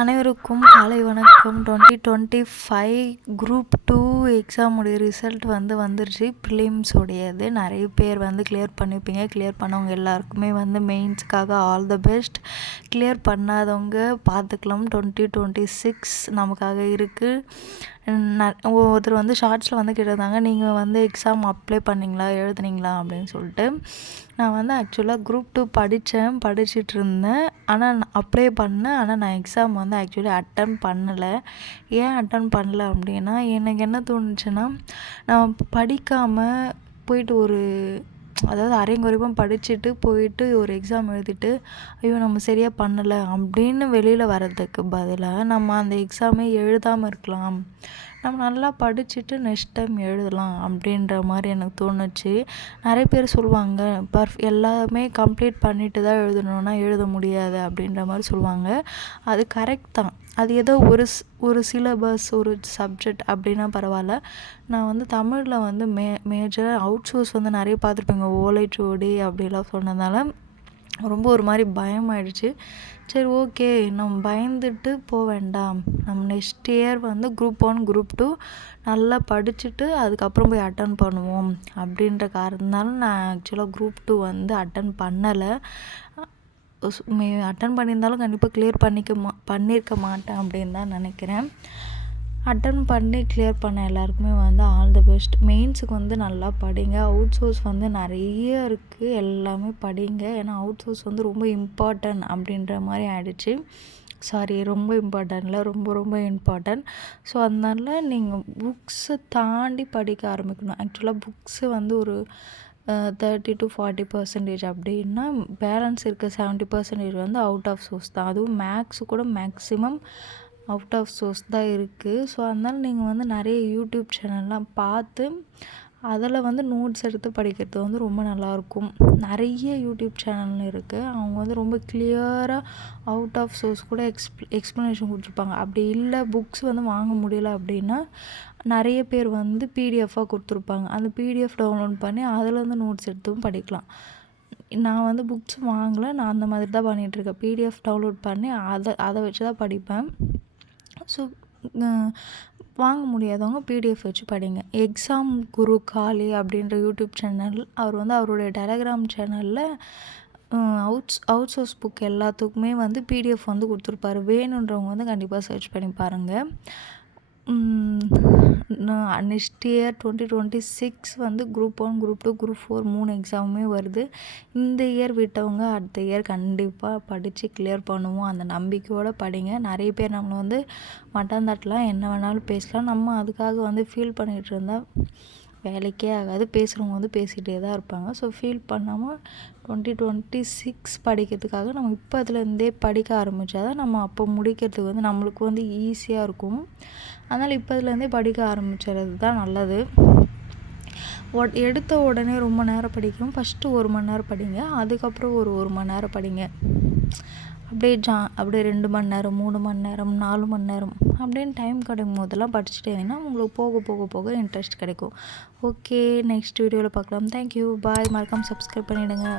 அனைவருக்கும் காலை வணக்கம். 2025 குரூப் 2 எக்ஸாமுடைய ரிசல்ட் வந்துருச்சு. ப்ரிலிம்ஸோடையது நிறைய பேர் கிளியர் பண்ணியிருப்பீங்க. கிளியர் பண்ணவங்க எல்லாருக்குமே மெயின்ஸ்க்காக ஆல் த பெஸ்ட். கிளியர் பண்ணாதவங்க பார்த்துக்கலாம். 2026 நமக்காக இருக்குது. ஒருத்தர் ஷார்ட்ஸில் கேட்டிருந்தாங்க, நீங்கள் எக்ஸாம் அப்ளை பண்ணிங்களா, எழுதுனீங்களா அப்படின்னு சொல்லிட்டு. நான் ஆக்சுவலாக குரூப் 2 படிச்சுட்டு இருந்தேன். ஆனால் நான் அப்ளை பண்ணேன். ஆனால் நான் எக்ஸாம் ஆக்சுவலி அட்டன் பண்ணலை. ஏன் அட்டன் பண்ணலை அப்படின்னா, எனக்கு என்ன தோணுச்சுன்னா, நான் படிக்காமல் போயிட்டு அதாவது அரைங்குறைப்பாக படிச்சுட்டு போயிட்டு ஒரு எக்ஸாம் எழுதிட்டு ஐயோ நம்ம சரியாக பண்ணலை அப்படின்னு வெளியில் வர்றதுக்கு பதிலாக நம்ம அந்த எக்ஸாமே எழுதாமல் இருக்கலாம். நம்ம நல்லா படிச்சுட்டு நெக்ஸ்ட் டைம் எழுதலாம் அப்படின்ற மாதிரி எனக்கு தோணுச்சு. நிறைய பேர் சொல்லுவாங்க, எல்லாமே கம்ப்ளீட் பண்ணிட்டு தான் எழுதணுன்னா எழுத முடியாது அப்படின்ற மாதிரி சொல்லுவாங்க. அது கரெக்ட் தான். அது ஏதோ ஒரு சிலபஸ் ஒரு சப்ஜெக்ட் அப்படின்னா பரவாயில்ல. நான் தமிழில் மேஜராக அவுட் சோர்ஸ் நிறைய பார்த்துருப்பேங்க. ஓலைச்சுவடி அப்படிலாம் சொன்னதால ரொம்ப ஒரு மாதிரி பயமாயிடுச்சு. சரி ஓகே, நம்ம பயந்துட்டு போக வேண்டாம். நம்ம நெக்ஸ்ட் இயர் குரூப் 1 குரூப் 2 நல்லா படிச்சுட்டு அதுக்கப்புறம் போய் அட்டன் பண்ணுவோம் அப்படின்ற காரணத்தினால நான் ஆக்சுவலாக குரூப் 2 அட்டன் பண்ணலை. அட்டன் பண்ணியிருந்தாலும் கண்டிப்பாக கிளியர் பண்ணியிருக்க மாட்டேன் அப்படின்னு தான் நினைக்கிறேன். அட்டன் பண்ணி கிளியர் பண்ண எல்லாருக்குமே ஆல் த பெஸ்ட். மெயின்ஸுக்கு நல்லா படிங்க. அவுட் சோர்ஸ் நிறைய இருக்குது, எல்லாமே படிங்க. ஏன்னா அவுட் சோர்ஸ் ரொம்ப இம்பார்ட்டன்ட் அப்படின்ற மாதிரி ஆயிடுச்சு. சாரி, ரொம்ப இம்பார்ட்டன்ட் இல்லை, ரொம்ப ரொம்ப இம்பார்ட்டன்ட். ஸோ அதனால நீங்கள் புக்ஸை தாண்டி படிக்க ஆரம்பிக்கணும். ஆக்சுவலாக புக்ஸு ஒரு 30 to 40% அப்படின்னா பேலன்ஸ் இருக்க 70% அவுட் ஆஃப் சோர்ஸ் தான். அதுவும் மேக்ஸு கூட மேக்ஸிமம் அவுட் ஆஃப் சோர்ஸ் தான் இருக்குது. ஸோ அதனால் நீங்கள் நிறைய யூடியூப் சேனல்லாம் பார்த்து அதில் நோட்ஸ் எடுத்து படிக்கிறது ரொம்ப நல்லாயிருக்கும். நிறைய யூடியூப் சேனல் இருக்குது. அவங்க ரொம்ப கிளியராக அவுட் ஆஃப் சோர்ஸ் கூட எக்ஸ்ப்ளனேஷன் கொடுத்துருப்பாங்க. அப்படி இல்லை புக்ஸ் வாங்க முடியல அப்படின்னா நிறைய பேர் பிடிஎஃபாக கொடுத்துருப்பாங்க. அந்த பிடிஎஃப் டவுன்லோட் பண்ணி அதிலேருந்து நோட்ஸ் எடுத்தும் படிக்கலாம். நான் புக்ஸ் வாங்கலை, நான் அந்த மாதிரி தான் பண்ணிகிட்ருக்கேன். பிடிஎஃப் டவுன்லோட் பண்ணி அதை வச்சு தான் படிப்பேன். ஸோ வாங்க முடியாதவங்க பிடிஎஃப் வச்சு படிங்க. எக்ஸாம் குரு காளி அப்படின்ற யூடியூப் சேனல், அவர் அவருடைய டெலகிராம் சேனலில் அவுட் சோர்ஸ் புக் எல்லாத்துக்குமே பிடிஎஃப் கொடுத்துருப்பாரு. வேணுன்றவங்க கண்டிப்பாக சர்ச் பண்ணி பாருங்கள். Next year 2026 group 1 group 2 group 4 3 எக்ஸாமுமே வருது. இந்த இயர் விட்டவங்க அடுத்த இயர் கண்டிப்பாக படித்து கிளியர் பண்ணுவோம். அந்த நம்பிக்கையோடு படிங்க. நிறைய பேர் நம்மளை மட்டந்தட்டலாம், என்ன வேணாலும் பேசலாம். நம்ம அதுக்காக ஃபீல் பண்ணிகிட்டு இருந்தால் வேலைக்கே ஆகாது. பேசுகிறவங்க பேசிகிட்டே தான் இருப்பாங்க. ஸோ ஃபீல் பண்ணாமல் 2026 படிக்கிறதுக்காக நம்ம இப்போ அதுலேருந்தே படிக்க ஆரம்பித்தா தான் நம்ம அப்போ முடிக்கிறதுக்கு நம்மளுக்கு ஈஸியாக இருக்கும். அதனால் இப்போ அதுலேருந்தே படிக்க ஆரம்பிச்சிடுறது தான் நல்லது. எடுத்த உடனே ரொம்ப நேரம் படிக்கும். ஃபஸ்ட்டு 1 மணி நேரம் படிங்க, அதுக்கப்புறம் ஒரு மணி நேரம் படிங்க. அப்படியே 2 மணி நேரம் 3 மணி நேரம் 4 மணி நேரம் அப்படின்னு டைம் கிடைக்கும் போதெல்லாம் படிச்சுட்டே இருந்தீங்கன்னா உங்களுக்கு போக போக போக இன்ட்ரெஸ்ட் கிடைக்கும். ஓகே, நெக்ஸ்ட் வீடியோவில் பார்க்கலாம். தேங்க்யூ, பாய். மறக்காமல் சப்ஸ்கிரைப் பண்ணிவிடுங்க.